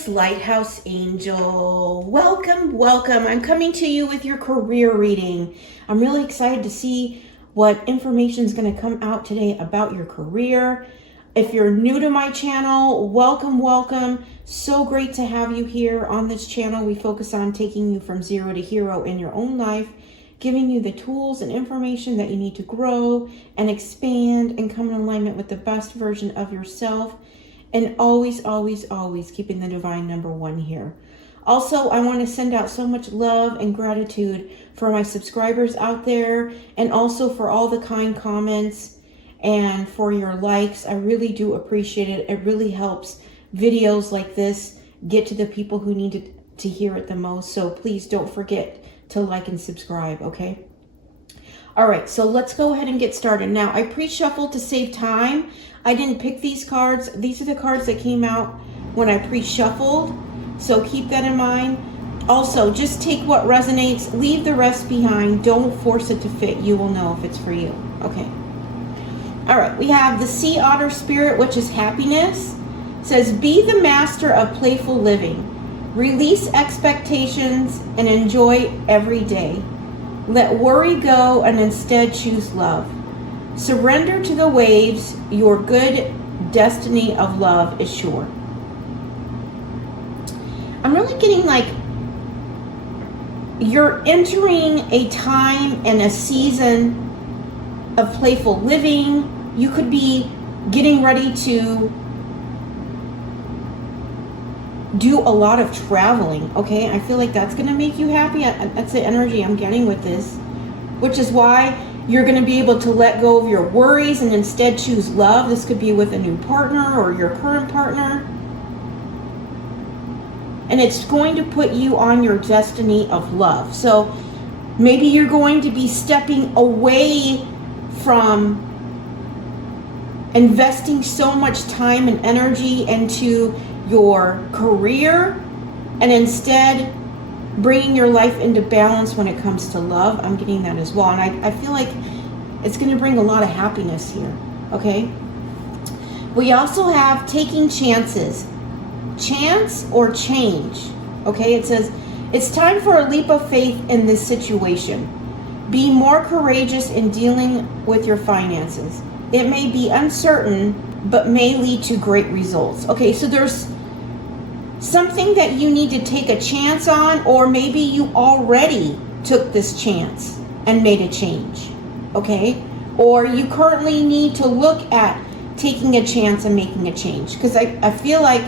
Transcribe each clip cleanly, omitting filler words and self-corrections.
universe, Lighthouse Angel. Welcome, welcome. I'm coming to you with your career reading. I'm really excited to see what information is going to come out today about your career. If you're new to my channel, welcome, welcome. So great to have you here on this channel. We focus on taking you from zero to hero in your own life, giving you the tools and information that you need to grow and expand and come in alignment with the best version of yourself. And always, always, always keeping the divine number one here. Also, I want to send out so much love and gratitude for my subscribers out there, and also for all the kind comments and for your likes. I really do appreciate it. It really helps videos like this get to the people who need to hear it the most. So please don't forget to like and subscribe, okay? All right, so let's go ahead and get started. Now, I pre-shuffled to save time. I didn't pick these cards. These are the cards that came out when I pre-shuffled, so keep that in mind. Also, just take what resonates, leave the rest behind. Don't force it to fit. You will know if it's for you, okay? All right, we have the Sea Otter Spirit, which is happiness. It says, be the master of playful living. Release expectations and enjoy every day. Let worry go and instead choose love. Surrender to the waves. Your good destiny of love is sure. I'm really getting like you're entering a time and a season of playful living. You could be getting ready to do a lot of traveling, okay? I feel like that's going to make you happy. That's the energy I'm getting with this, which is why you're going to be able to let go of your worries and instead choose love. This could be with a new partner or your current partner. And it's going to put you on your destiny of love. So maybe you're going to be stepping away from investing so much time and energy into your career and instead bringing your life into balance when it comes to love. I'm getting that as well. And I feel like it's going to bring a lot of happiness here, okay? We also have taking chances. Chance or change, okay? It says, it's time for a leap of faith in this situation. Be more courageous in dealing with your finances. It may be uncertain, but may lead to great results. Okay, so there's something that you need to take a chance on, or maybe you already took this chance and made a change, okay? Or you currently need to look at taking a chance and making a change, because I feel like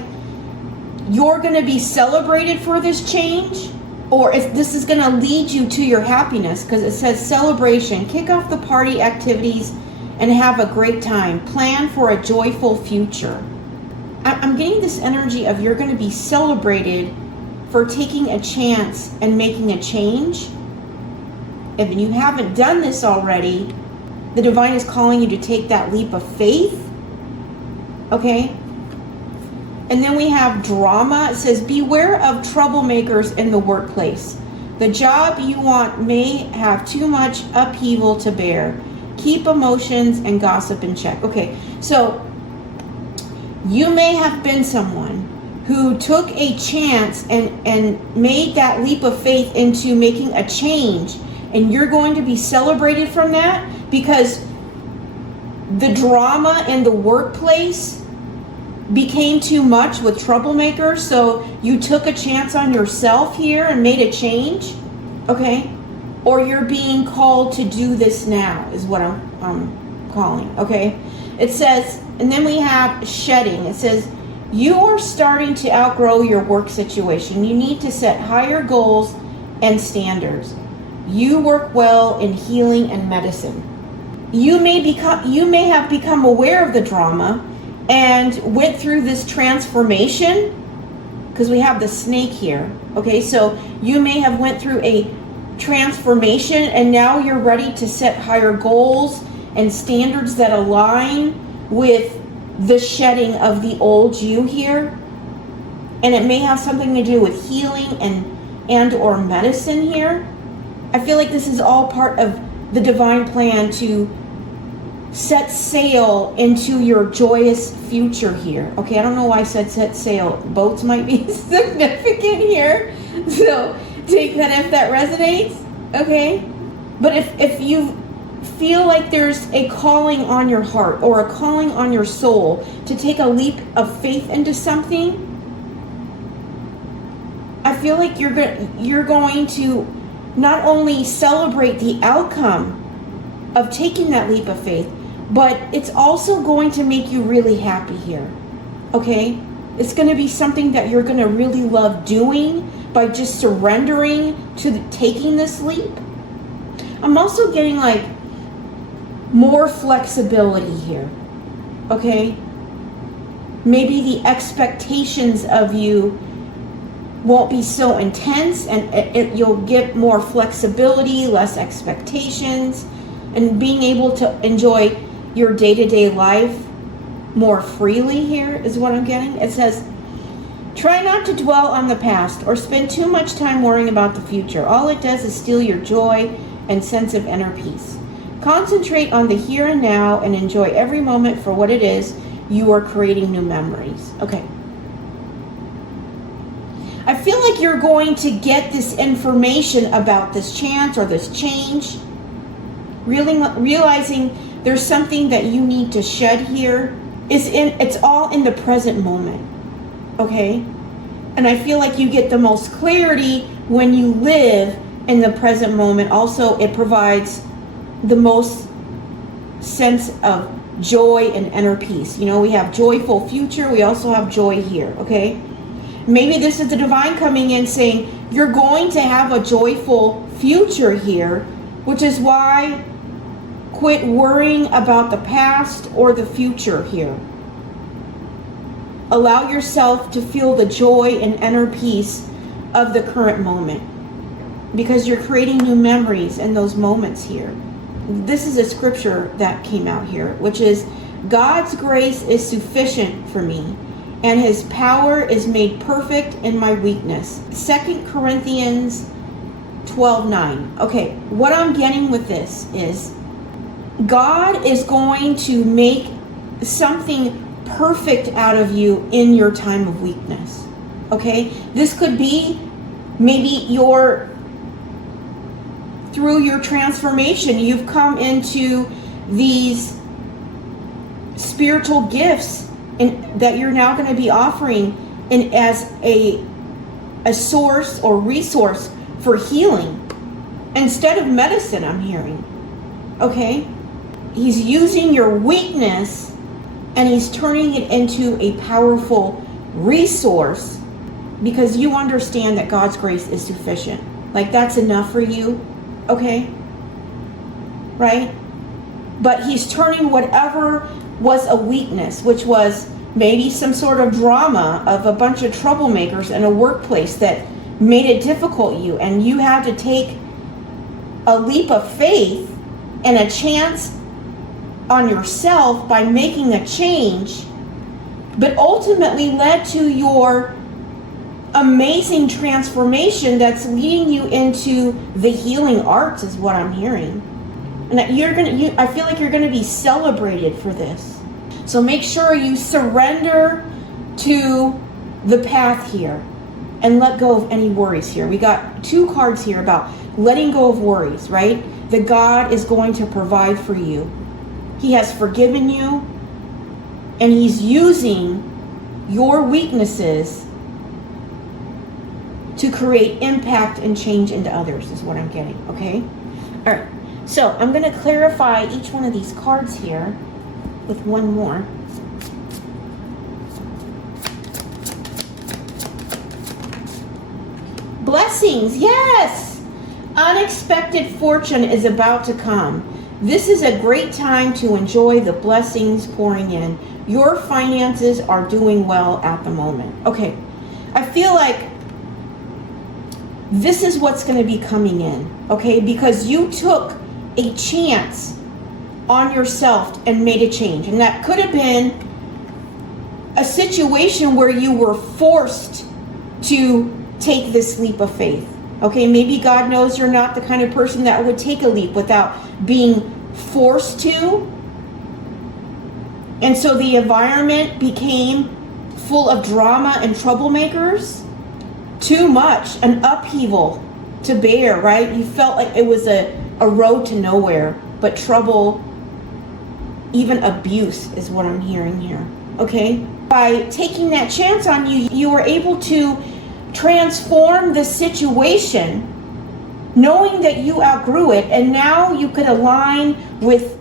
you're going to be celebrated for this change, or if this is going to lead you to your happiness, because it says celebration. Kick off the party activities and have a great time. Plan for a joyful future. I'm getting this energy of you're going to be celebrated for taking a chance and making a change. If you haven't done this already, the divine is calling you to take that leap of faith. Okay? And then we have drama. It says, beware of troublemakers in the workplace. The job you want may have too much upheaval to bear. Keep emotions and gossip in check. Okay, so you may have been someone who took a chance and made that leap of faith into making a change, and you're going to be celebrated from that because the drama in the workplace became too much with troublemakers, so you took a chance on yourself here and made a change, okay? Or you're being called to do this now is what I'm calling, okay? It says, and then we have shedding. It says, you are starting to outgrow your work situation. You need to set higher goals and standards. You work well in healing and medicine. You may have become aware of the drama and went through this transformation, because we have the snake here, okay? So you may have went through a transformation and now you're ready to set higher goals and standards that align with the shedding of the old you here. And it may have something to do with healing and or medicine here. I feel like this is all part of the divine plan to set sail into your joyous future here. Okay, I don't know why I said set sail. Boats might be significant here. So take that if that resonates. Okay? But if you feel like there's a calling on your heart or a calling on your soul to take a leap of faith into something, I feel like you're going to not only celebrate the outcome of taking that leap of faith, but it's also going to make you really happy here. Okay? It's going to be something that you're going to really love doing by just surrendering to taking this leap. I'm also getting like more flexibility here. Okay? Maybe the expectations of you won't be so intense, and you'll get more flexibility, less expectations, and being able to enjoy your day-to-day life more freely here is what I'm getting. It says, try not to dwell on the past or spend too much time worrying about the future. All it does is steal your joy and sense of inner peace. Concentrate on the here and now and enjoy every moment for what it is. You are creating new memories. Okay. I feel like you're going to get this information about this chance or this change, realizing there's something that you need to shed here. It's all in the present moment. Okay? And I feel like you get the most clarity when you live in the present moment. Also, it provides the most sense of joy and inner peace. You know, we have joyful future. We also have joy here. Okay? Maybe this is the divine coming in saying you're going to have a joyful future here, which is why quit worrying about the past or the future here. Allow yourself to feel the joy and inner peace of the current moment, because you're creating new memories in those moments here. This is a scripture that came out here, which is, God's grace is sufficient for me, and his power is made perfect in my weakness. 2 Corinthians 12:9. Okay, what I'm getting with this is God is going to make something perfect out of you in your time of weakness. Okay? This could be maybe through your transformation, you've come into these spiritual gifts that you're now going to be offering as a source or resource for healing instead of medicine, I'm hearing. Okay? He's using your weakness and he's turning it into a powerful resource because you understand that God's grace is sufficient. Like, that's enough for you. Okay? Right? But he's turning whatever was a weakness, which was maybe some sort of drama of a bunch of troublemakers in a workplace that made it difficult you, and you had to take a leap of faith and a chance on yourself by making a change, but ultimately led to your amazing transformation that's leading you into the healing arts, is what I'm hearing. And that I feel like you're gonna be celebrated for this. So make sure you surrender to the path here and let go of any worries here. We got 2 cards here about letting go of worries, right? That God is going to provide for you. He has forgiven you, and he's using your weaknesses to create impact and change into others, is what I'm getting, okay? All right, so I'm going to clarify each one of these cards here with one more. Blessings, yes! Unexpected fortune is about to come. This is a great time to enjoy the blessings pouring in. Your finances are doing well at the moment. Okay, I feel like this is what's going to be coming in, okay? Because you took a chance on yourself and made a change. And that could have been a situation where you were forced to take this leap of faith. Okay, maybe God knows you're not the kind of person that would take a leap without being forced to. And so the environment became full of drama and troublemakers. Too much, an upheaval to bear, right? You felt like it was a road to nowhere, but trouble, even abuse is what I'm hearing here, okay? By taking that chance on you, you were able to transform the situation, knowing that you outgrew it, and now you could align with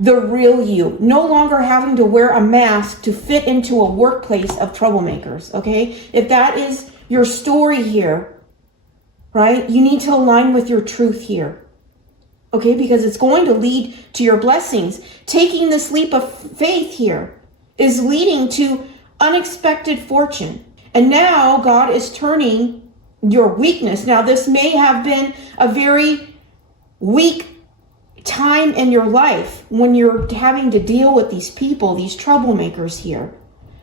the real you, no longer having to wear a mask to fit into a workplace of troublemakers, okay? If that is your story here, right, you need to align with your truth here, okay? Because it's going to lead to your blessings. Taking this leap of faith here is leading to unexpected fortune. And now God is turning your weakness. Now, this may have been a very weak time in your life when you're having to deal with these people, these troublemakers here,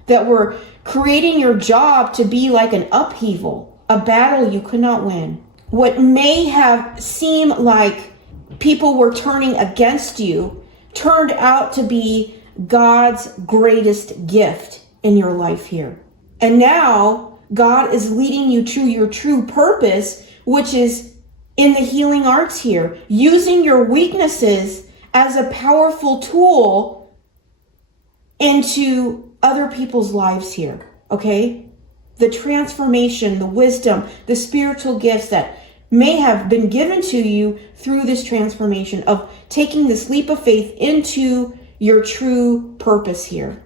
that were creating your job to be like an upheaval, a battle you could not win. What may have seemed like people were turning against you turned out to be God's greatest gift in your life here. And now God is leading you to your true purpose, which is in the healing arts here, using your weaknesses as a powerful tool into other people's lives here, okay? The transformation, the wisdom, the spiritual gifts that may have been given to you through this transformation of taking this leap of faith into your true purpose here.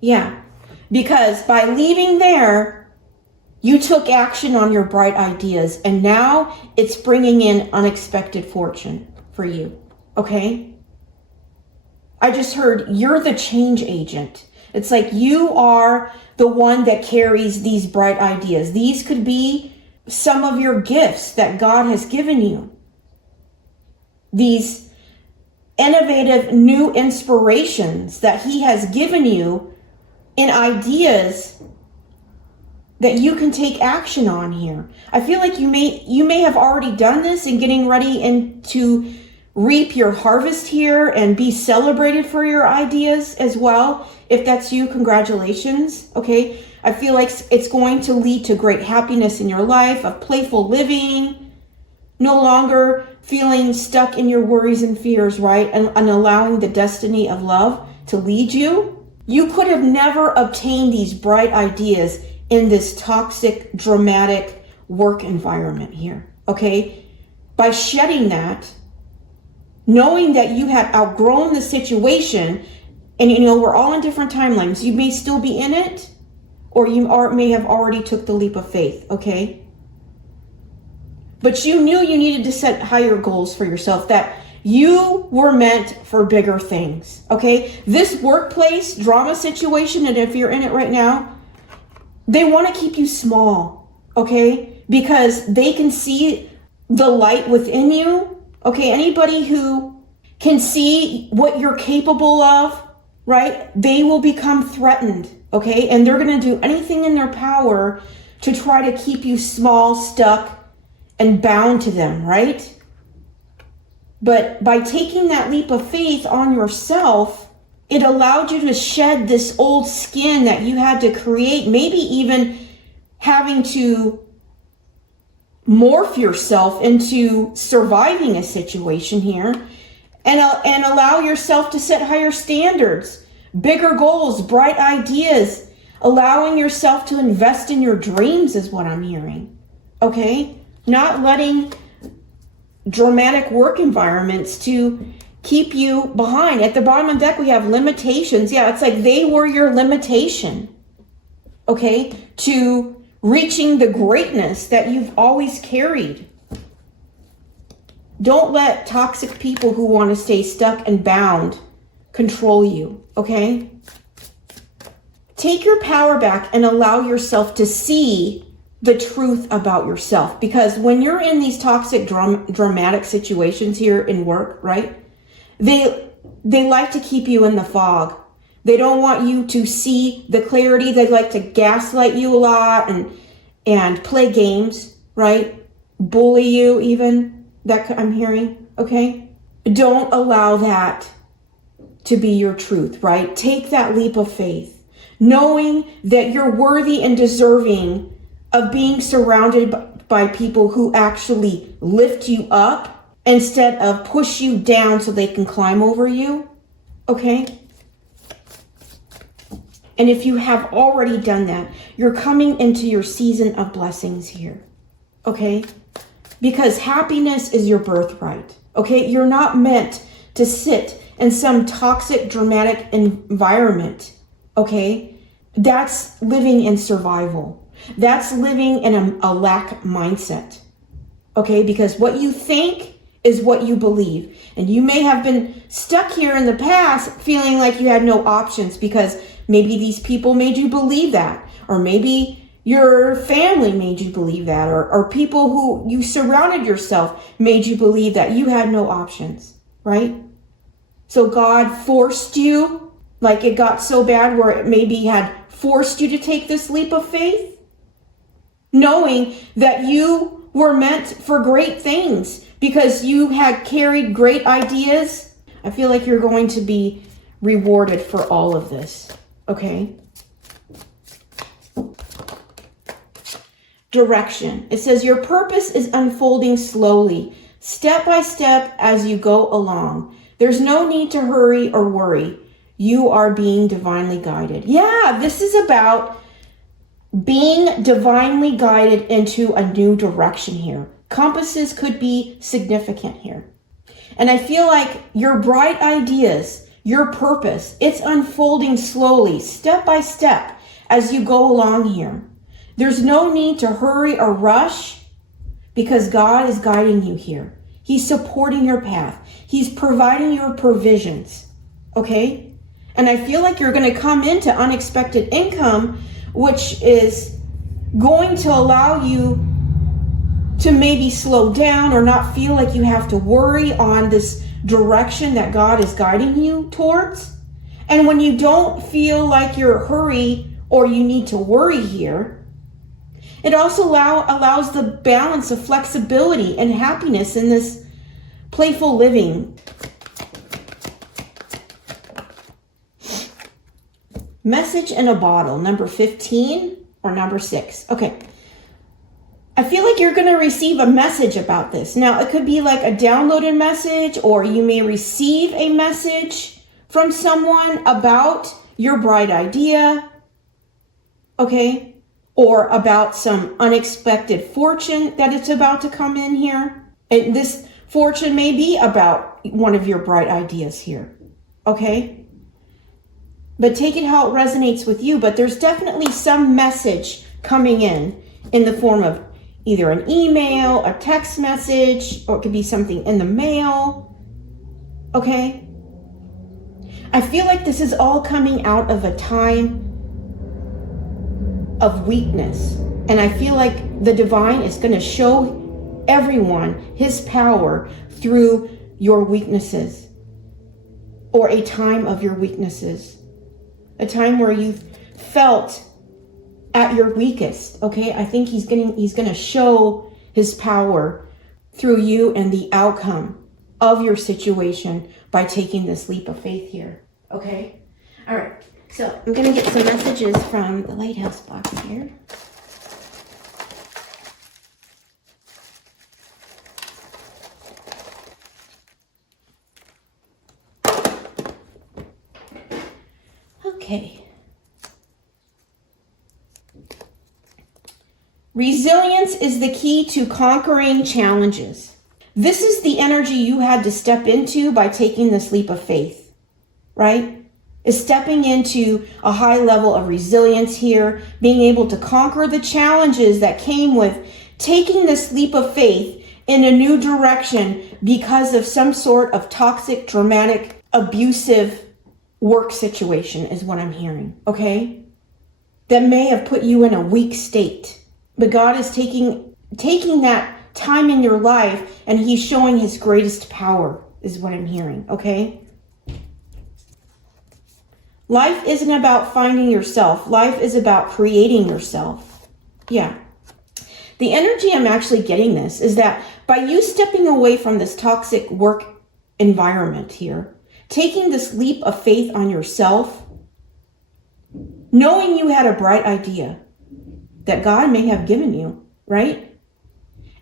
Yeah, because by leaving there, you took action on your bright ideas, and now it's bringing in unexpected fortune for you, okay? I just heard you're the change agent. It's like you are the one that carries these bright ideas. These could be some of your gifts that God has given you. These innovative new inspirations that He has given you in ideas that you can take action on here. I feel like you may have already done this and getting ready and to reap your harvest here and be celebrated for your ideas as well. If that's you, congratulations. Okay. I feel like it's going to lead to great happiness in your life, of playful living, no longer feeling stuck in your worries and fears, right? And allowing the destiny of love to lead you. You could have never obtained these bright ideas in this toxic, dramatic work environment here, okay? By shedding that, knowing that you have outgrown the situation, and we're all in different timelines. You may still be in it, or you may have already took the leap of faith, okay? But you knew you needed to set higher goals for yourself, that you were meant for bigger things, okay? This workplace drama situation, and if you're in it right now, they want to keep you small, okay? Because they can see the light within you, okay? Anybody who can see what you're capable of, right? They will become threatened, okay? And they're going to do anything in their power to try to keep you small, stuck, and bound to them, right? But by taking that leap of faith on yourself, it allowed you to shed this old skin that you had to create, maybe even having to morph yourself into surviving a situation here, and allow yourself to set higher standards, bigger goals, bright ideas, allowing yourself to invest in your dreams is what I'm hearing, okay? Not letting dramatic work environments to keep you behind. At the bottom of the deck, we have limitations. Yeah, it's like they were your limitation, okay, to reaching the greatness that you've always carried. Don't let toxic people who want to stay stuck and bound control you, okay? Take your power back and allow yourself to see the truth about yourself. Because when you're in these toxic, dramatic situations here in work, right? They like to keep you in the fog. They don't want you to see the clarity. They like to gaslight you a lot and play games, right? Bully you even. that I'm hearing, okay? Don't allow that to be your truth, right? Take that leap of faith, knowing that you're worthy and deserving of being surrounded by people who actually lift you up instead of push you down so they can climb over you, okay? And if you have already done that, you're coming into your season of blessings here, okay? Because happiness is your birthright, okay? You're not meant to sit in some toxic, dramatic environment, okay? That's living in survival. That's living in a lack mindset, okay? Because what you think is what you believe. And you may have been stuck here in the past feeling like you had no options because maybe these people made you believe that, or maybe your family made you believe that, or people who you surrounded yourself made you believe that you had no options, right? So God forced you, like it got so bad where it maybe had forced you to take this leap of faith, knowing that you were meant for great things because you had carried great ideas. I feel like you're going to be rewarded for all of this, okay? Direction. It says your purpose is unfolding slowly, step by step as you go along. There's no need to hurry or worry. You are being divinely guided. Yeah, this is about being divinely guided into a new direction here. Compasses could be significant here. And I feel like your bright ideas, your purpose, it's unfolding slowly, step by step as you go along here. There's no need to hurry or rush because God is guiding you here. He's supporting your path. He's providing your provisions, okay? And I feel like you're going to come into unexpected income, which is going to allow you to maybe slow down or not feel like you have to worry on this direction that God is guiding you towards. And when you don't feel like you're hurry or you need to worry here, it also allows the balance of flexibility and happiness in this playful living. Message in a bottle, number 15 or number 6. Okay. I feel like you're going to receive a message about this. Now, it could be like a downloaded message, or you may receive a message from someone about your bright idea. Okay. Or about some unexpected fortune that it's about to come in here. And this fortune may be about one of your bright ideas here. Okay? But take it how it resonates with you. But there's definitely some message coming in the form of either an email, a text message, or it could be something in the mail. Okay? I feel like this is all coming out of a time of weakness. And I feel like the divine is going to show everyone his power through your weaknesses, or a time of your weaknesses, a time where you felt at your weakest. Okay, I think he's going to show his power through you and the outcome of your situation by taking this leap of faith here. Okay, all right. So I'm going to get some messages from the Lighthouse box here. Okay. Resilience is the key to conquering challenges. This is the energy you had to step into by taking this leap of faith, right? Is stepping into a high level of resilience here, being able to conquer the challenges that came with taking this leap of faith in a new direction because of some sort of toxic, dramatic, abusive work situation is what I'm hearing, okay? That may have put you in a weak state. But God is taking that time in your life and he's showing his greatest power is what I'm hearing, okay? Life isn't about finding yourself. Life is about creating yourself. Yeah. The energy I'm actually getting this is that by you stepping away from this toxic work environment here, taking this leap of faith on yourself, knowing you had a bright idea that God may have given you, right?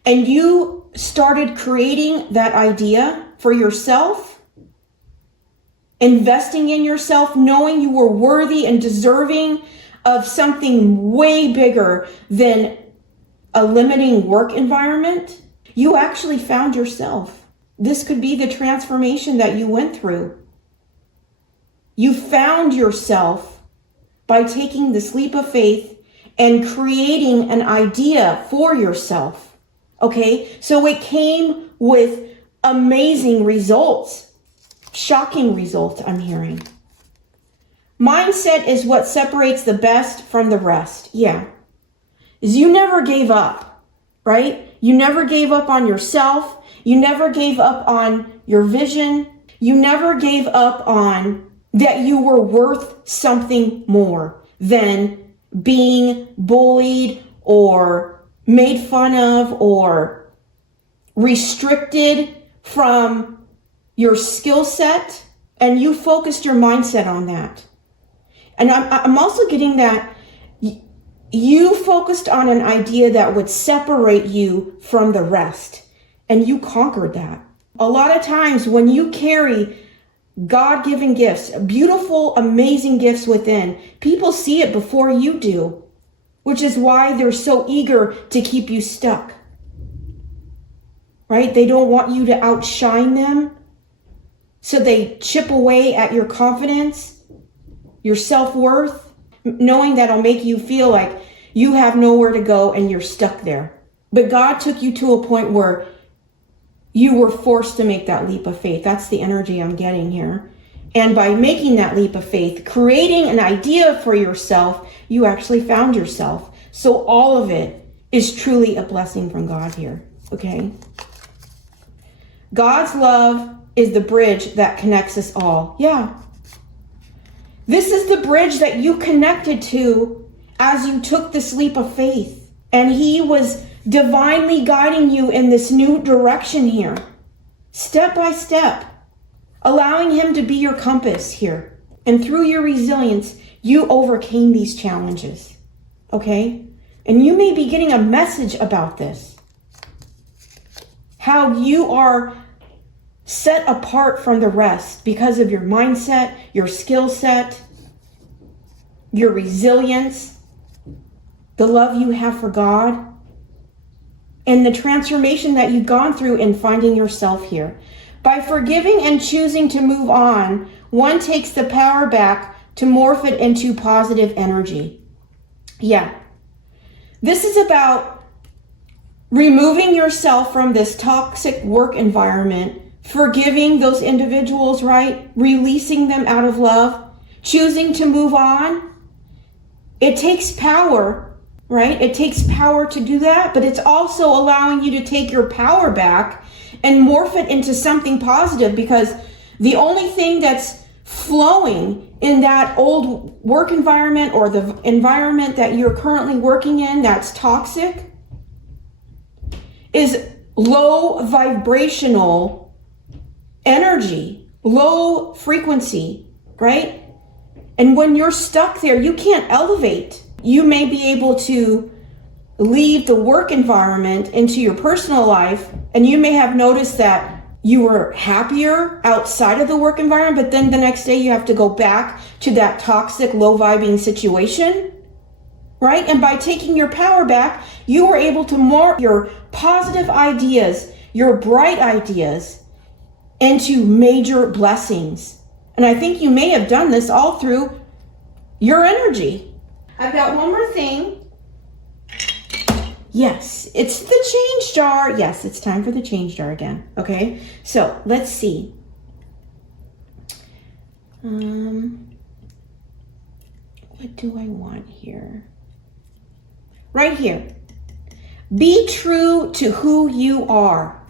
And you started creating that idea for yourself, investing in yourself, knowing you were worthy and deserving of something way bigger than a limiting work environment. You actually found yourself. This could be the transformation that you went through. You found yourself by taking this leap of faith and creating an idea for yourself. Okay, so it came with amazing results, shocking results, I'm hearing. Mindset is what separates the best from the rest. Yeah, is you never gave up, right? You never gave up on yourself. You never gave up on your vision. You never gave up on that you were worth something more than being bullied or made fun of or restricted from your skill set, and you focused your mindset on that. And I'm also getting that you focused on an idea that would separate you from the rest, and you conquered that. A lot of times when you carry God-given gifts, beautiful, amazing gifts within, people see it before you do, which is why they're so eager to keep you stuck, right? They don't want you to outshine them, so they chip away at your confidence, your self-worth, knowing that'll make you feel like you have nowhere to go and you're stuck there. But God took you to a point where you were forced to make that leap of faith. That's the energy I'm getting here. And by making that leap of faith, creating an idea for yourself, you actually found yourself. So all of it is truly a blessing from God here, okay? God's love is the bridge that connects us all. Yeah. This is the bridge that you connected to as you took this leap of faith. And he was divinely guiding you in this new direction here, step by step, allowing him to be your compass here. And through your resilience, you overcame these challenges, okay? And you may be getting a message about this, how you are set apart from the rest because of your mindset, your skill set, your resilience, the love you have for God, and the transformation that you've gone through in finding yourself here. By forgiving and choosing to move on, one takes the power back to morph it into positive energy. Yeah. This is about removing yourself from this toxic work environment, forgiving those individuals, right? Releasing them out of love, choosing to move on. It takes power, right? It takes power to do that, but it's also allowing you to take your power back and morph it into something positive, because the only thing that's flowing in that old work environment or the environment that you're currently working in that's toxic is low vibrational energy, low frequency, right? And when you're stuck there, you can't elevate. You may be able to leave the work environment into your personal life, and you may have noticed that you were happier outside of the work environment, but then the next day you have to go back to that toxic, low-vibing situation, right? And by taking your power back, you were able to morph your positive ideas, your bright ideas, into major blessings. And I think you may have done this all through your energy. I've got one more thing. Yes, it's the change jar. Yes, it's time for the change jar again. Okay, so let's see. What do I want here? Right here. Be true to who you are.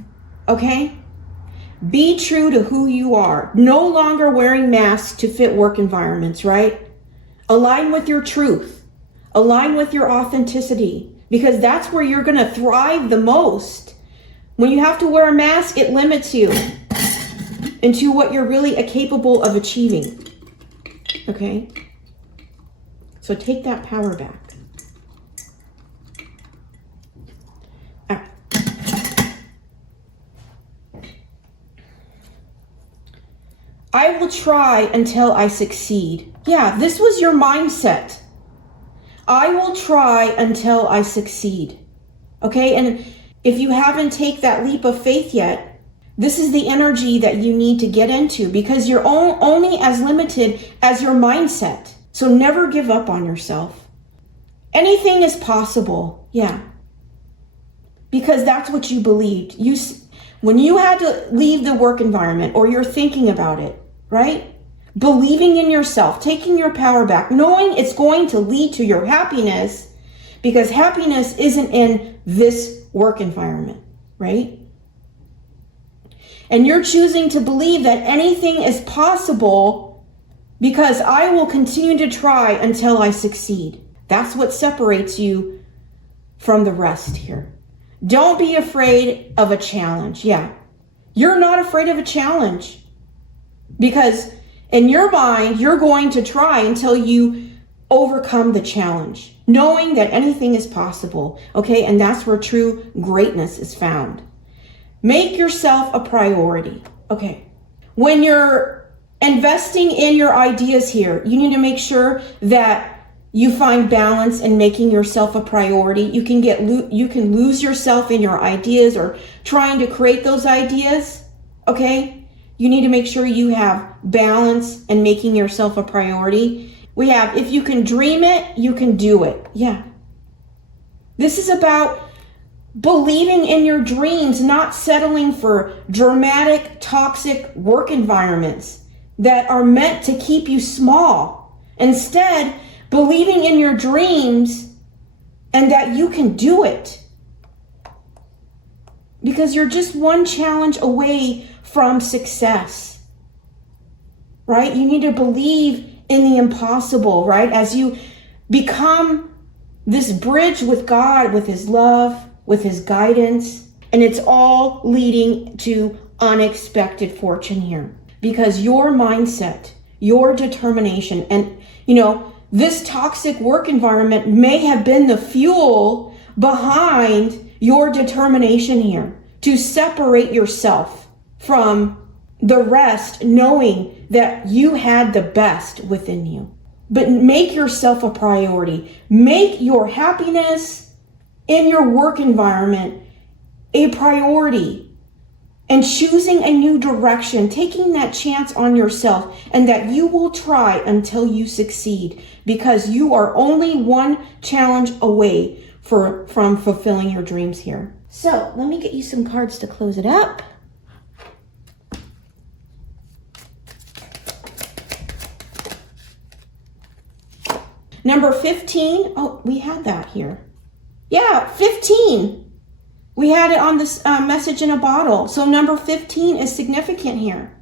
Okay? Be true to who you are. No longer wearing masks to fit work environments, right? Align with your truth. Align with your authenticity. because that's where you're going to thrive the most. When you have to wear a mask, it limits you into what you're really capable of achieving. Okay? So take that power back. I will try until I succeed. Yeah, this was your mindset. I will try until I succeed. Okay, and if you haven't taken that leap of faith yet, this is the energy that you need to get into, because you're only as limited as your mindset. So never give up on yourself. Anything is possible. Yeah. Because that's what you believed. When you had to leave the work environment, or you're thinking about it, right? Believing in yourself, taking your power back, knowing it's going to lead to your happiness, because happiness isn't in this work environment, right? And you're choosing to believe that anything is possible because I will continue to try until I succeed. That's what separates you from the rest here. Don't be afraid of a challenge. Yeah, you're not afraid of a challenge, because in your mind, you're going to try until you overcome the challenge, knowing that anything is possible. Okay, and that's where true greatness is found. Make yourself a priority. Okay, when you're investing in your ideas here, you need to make sure that you find balance in making yourself a priority. You can lose yourself in your ideas or trying to create those ideas. Okay, you need to make sure you have balance in making yourself a priority. We have, if you can dream it, you can do it. Yeah, this is about believing in your dreams, not settling for dramatic, toxic work environments that are meant to keep you small. Instead, believing in your dreams and that you can do it. Because you're just one challenge away from success, right? You need to believe in the impossible, right? As you become this bridge with God, with His love, with His guidance, and it's all leading to unexpected fortune here. Because your mindset, your determination, and this toxic work environment may have been the fuel behind your determination here to separate yourself from the rest, knowing that you had the best within you. But make yourself a priority. Make your happiness in your work environment a priority. And choosing a new direction, taking that chance on yourself, and that you will try until you succeed, because you are only one challenge away from fulfilling your dreams here. So let me get you some cards to close it up. Number 15. Oh, we had that here. Yeah, 15. We had it on this message in a bottle. So number 15 is significant here.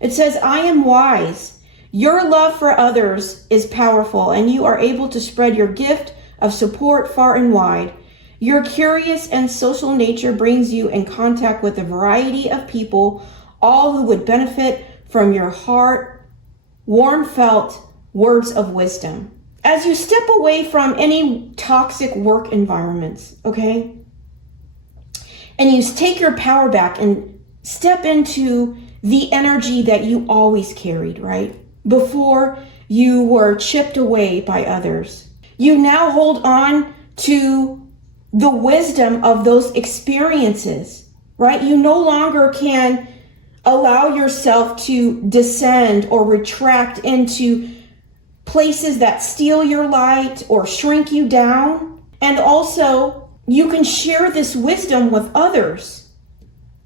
It says, I am wise. Your love for others is powerful, and you are able to spread your gift of support far and wide. Your curious and social nature brings you in contact with a variety of people, all who would benefit from your heart, warm felt words of wisdom. As you step away from any toxic work environments, okay? And you take your power back and step into the energy that you always carried, right? Before you were chipped away by others. You now hold on to the wisdom of those experiences, right? You no longer can allow yourself to descend or retract into places that steal your light or shrink you down. And also, you can share this wisdom with others,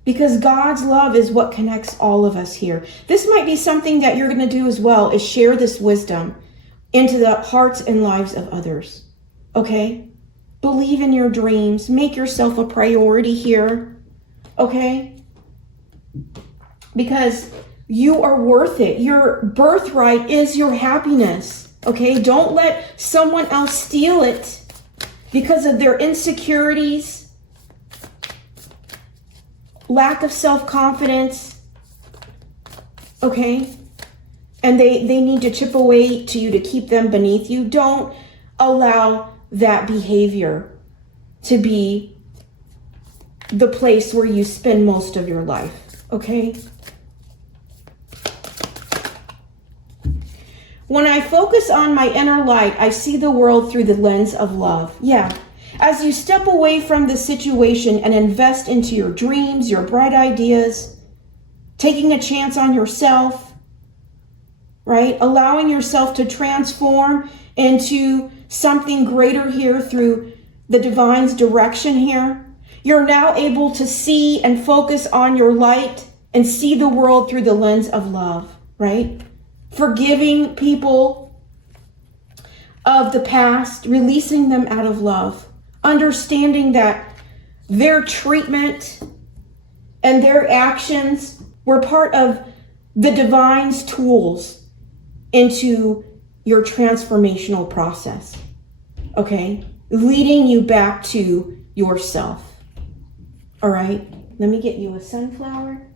because God's love is what connects all of us here. This might be something that you're going to do as well, is share this wisdom into the hearts and lives of others. Okay? Believe in your dreams. Make yourself a priority here. Okay? Because you are worth it. Your birthright is your happiness. Okay? Don't let someone else steal it. because of their insecurities, lack of self-confidence, okay? And they need to chip away to you to keep them beneath you. Don't allow that behavior to be the place where you spend most of your life, okay? When I focus on my inner light, I see the world through the lens of love. Yeah. As you step away from the situation and invest into your dreams, your bright ideas, taking a chance on yourself, right? Allowing yourself to transform into something greater here through the divine's direction here. You're now able to see and focus on your light and see the world through the lens of love, right? Forgiving people of the past, releasing them out of love, understanding that their treatment and their actions were part of the divine's tools into your transformational process, okay? Leading you back to yourself. All right, let me get you a sunflower.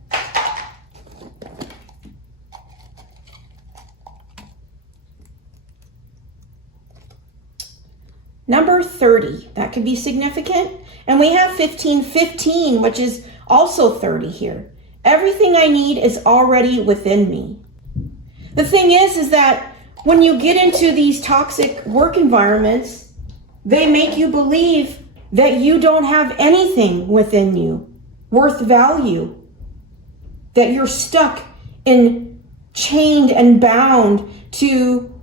Number 30, that could be significant. And we have 1515, which is also 30 here. Everything I need is already within me. The thing is that when you get into these toxic work environments, they make you believe that you don't have anything within you worth value, that you're stuck and chained and bound to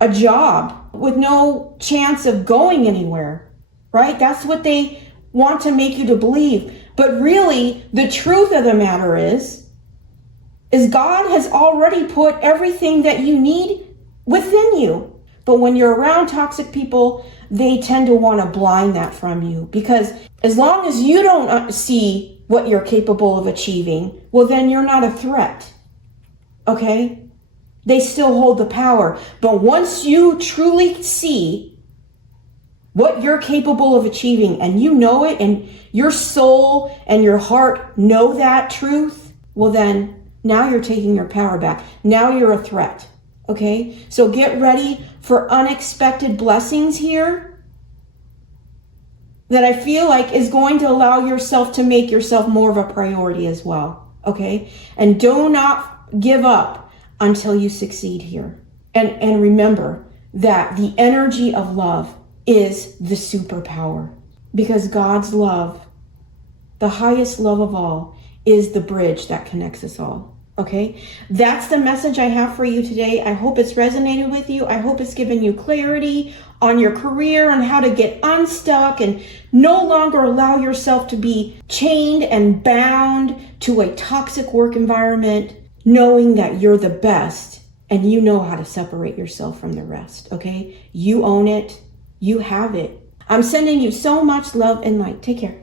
a job with no chance of going anywhere, right? That's what they want to make you to believe. But really, the truth of the matter is God has already put everything that you need within you. But when you're around toxic people, they tend to want to blind that from you, because as long as you don't see what you're capable of achieving, well, then you're not a threat, okay? They still hold the power. But once you truly see what you're capable of achieving and you know it, and your soul and your heart know that truth, well, then now you're taking your power back. Now you're a threat. Okay, so get ready for unexpected blessings here that I feel like is going to allow yourself to make yourself more of a priority as well. Okay, and do not give up until you succeed here. And remember that the energy of love is the superpower, because God's love, the highest love of all, is the bridge that connects us all. Okay, that's the message I have for you today. I hope it's resonated with you. I hope it's given you clarity on your career, on how to get unstuck and no longer allow yourself to be chained and bound to a toxic work environment, knowing that you're the best and you know how to separate yourself from the rest. Okay, you own it. You have it. I'm sending you so much love and light. Take care.